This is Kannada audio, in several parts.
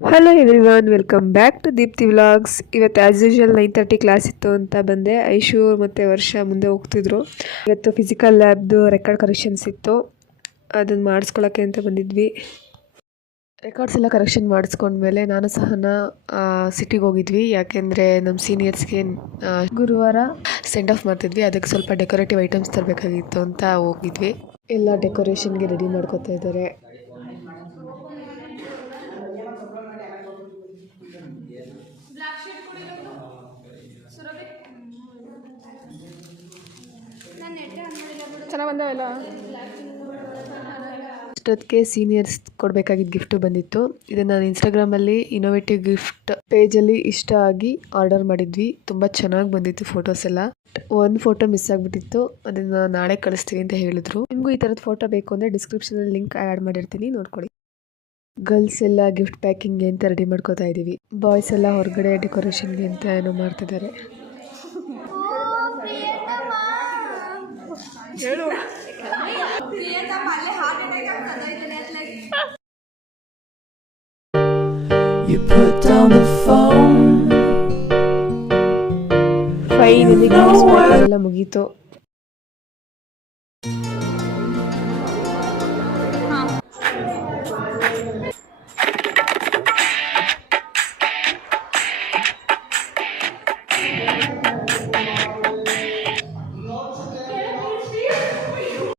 Hello everyone, welcome back to Deepti vlogs. ಇವತ್ತು ಆ್ಯಸ್ ಯೂಶುವಲ್ 9:30 ಕ್ಲಾಸ್ ಇತ್ತು ಅಂತ ಬಂದೆ. ಐಶು ಮತ್ತು ವರ್ಷ ಮುಂದೆ ಹೋಗ್ತಿದ್ರು. ಇವತ್ತು ಫಿಸಿಕಲ್ ಲ್ಯಾಬ್ದು ರೆಕಾರ್ಡ್ ಕರೆಕ್ಷನ್ಸ್ ಇತ್ತು, ಅದನ್ನು ಮಾಡಿಸ್ಕೊಳ್ಳೋಕ್ಕೆ ಅಂತ ಬಂದಿದ್ವಿ. ರೆಕಾರ್ಡ್ಸ್ ಎಲ್ಲ ಕರೆಕ್ಷನ್ ಮಾಡಿಸ್ಕೊಂಡ್ಮೇಲೆ ನಾನು ಸಹನ ಸಿಟಿಗೆ ಹೋಗಿದ್ವಿ. ಯಾಕೆಂದರೆ ನಮ್ಮ ಸೀನಿಯರ್ಸ್ಗೆ ಗುರುವಾರ ಸೆಂಡ್ ಆಫ್ ಮಾಡ್ತಿದ್ವಿ. ಅದಕ್ಕೆ ಸ್ವಲ್ಪ ಡೆಕೋರೇಟಿವ್ ಐಟಮ್ಸ್ ತರಬೇಕಾಗಿತ್ತು ಅಂತ ಹೋಗಿದ್ವಿ. ಎಲ್ಲ ಡೆಕೋರೇಷನ್ಗೆ ರೆಡಿ ಮಾಡ್ಕೋತಾ ಇದ್ದಾರೆ. ಅಷ್ಟೊತ್ತಿಗೆ ಸೀನಿಯರ್ಸ್ ಕೊಡಬೇಕಾಗಿದ್ದ ಗಿಫ್ಟು ಬಂದಿತ್ತು. ಇದನ್ನು ನಾನು ಇನ್ಸ್ಟಾಗ್ರಾಮಲ್ಲಿ ಇನೋವೇಟಿವ್ ಗಿಫ್ಟ್ ಪೇಜಲ್ಲಿ ಇಷ್ಟ ಆಗಿ ಆರ್ಡರ್ ಮಾಡಿದ್ವಿ. ತುಂಬ ಚೆನ್ನಾಗಿ ಬಂದಿತ್ತು ಫೋಟೋಸ್ ಎಲ್ಲ. ಒಂದು ಫೋಟೋ ಮಿಸ್ ಆಗಿಬಿಟ್ಟಿತ್ತು, ಅದನ್ನು ನಾಳೆ ಕಳಿಸ್ತೀವಿ ಅಂತ ಹೇಳಿದ್ರು. ನಿಮಗೂ ಈ ಥರದ ಫೋಟೋ ಬೇಕು ಅಂದರೆ ಡಿಸ್ಕ್ರಿಪ್ಷನಲ್ಲಿ ಲಿಂಕ್ ಆ್ಯಡ್ ಮಾಡಿರ್ತೀನಿ, ನೋಡ್ಕೊಳ್ಳಿ. ಗರ್ಲ್ಸ್ ಎಲ್ಲ ಗಿಫ್ಟ್ ಪ್ಯಾಕಿಂಗ್ಗೆ ಅಂತ ರೆಡಿ ಮಾಡ್ಕೋತಾ ಇದ್ದೀವಿ. ಬಾಯ್ಸ್ ಎಲ್ಲ ಹೊರಗಡೆ ಡೆಕೋರೇಷನ್ಗೆ ಅಂತ ಏನೋ ಮಾಡ್ತಿದ್ದಾರೆ. ಫೈನಲಿ ಎಲ್ಲ ಮುಗೀತು.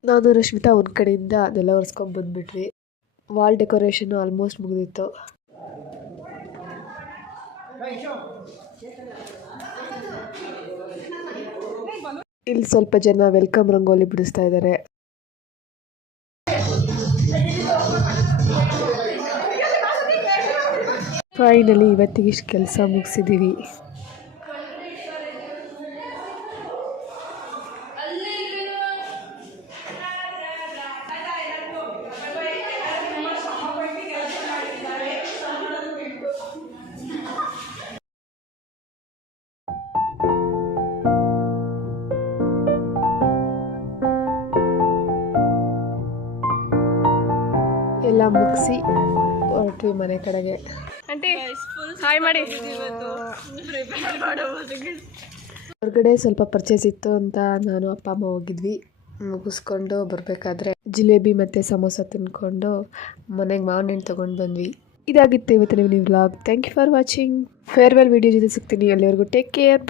ನಾನು ರಶ್ಮಿತಾ ಒಂದು ಕಡೆಯಿಂದ ಅದೆಲ್ಲ ಒರೆಸ್ಕೊಂಡು ಬಂದುಬಿಟ್ವಿ. ವಾಲ್ ಡೆಕೋರೇಷನ್ನು ಆಲ್ಮೋಸ್ಟ್ ಮುಗಿದಿತ್ತು. ಇಲ್ಲಿ ಸ್ವಲ್ಪ ಜನ ವೆಲ್ಕಮ್ ರಂಗೋಲಿ ಬಿಡಿಸ್ತಾ ಇದ್ದಾರೆ. ಫೈನಲಿ ಇವತ್ತಿಗೆ ಇಷ್ಟು ಕೆಲಸ ಮುಗಿಸಿದ್ದೀವಿ. ಎಲ್ಲ ಮುಗಿಸಿ ಹೊರಟ್ವಿ ಮನೆ ಕಡೆಗೆ. ಹಾಯ್ ಮಾಡಿ. ಹೊರಗಡೆ ಸ್ವಲ್ಪ ಪರ್ಚೇಸ್ ಇತ್ತು ಅಂತ ನಾನು ಅಪ್ಪ ಅಮ್ಮ ಹೋಗಿದ್ವಿ. ಮುಗಿಸ್ಕೊಂಡು ಬರಬೇಕಾದ್ರೆ ಜಿಲೇಬಿ ಮತ್ತು ಸಮೋಸ ತಿನ್ಕೊಂಡು ಮನೆಗೆ ಮಾವಿನ ಹಣ್ಣು ತೊಗೊಂಡು ಬಂದ್ವಿ. ಇದಾಗಿತ್ತು ಇವತ್ತಿನ vlog. Thank you for watching. Farewell video ಜೊತೆ ಸಿಗ್ತೀನಿ. ಅಲ್ಲಿವರೆಗೂ ಟೇಕ್ ಕೇರ್.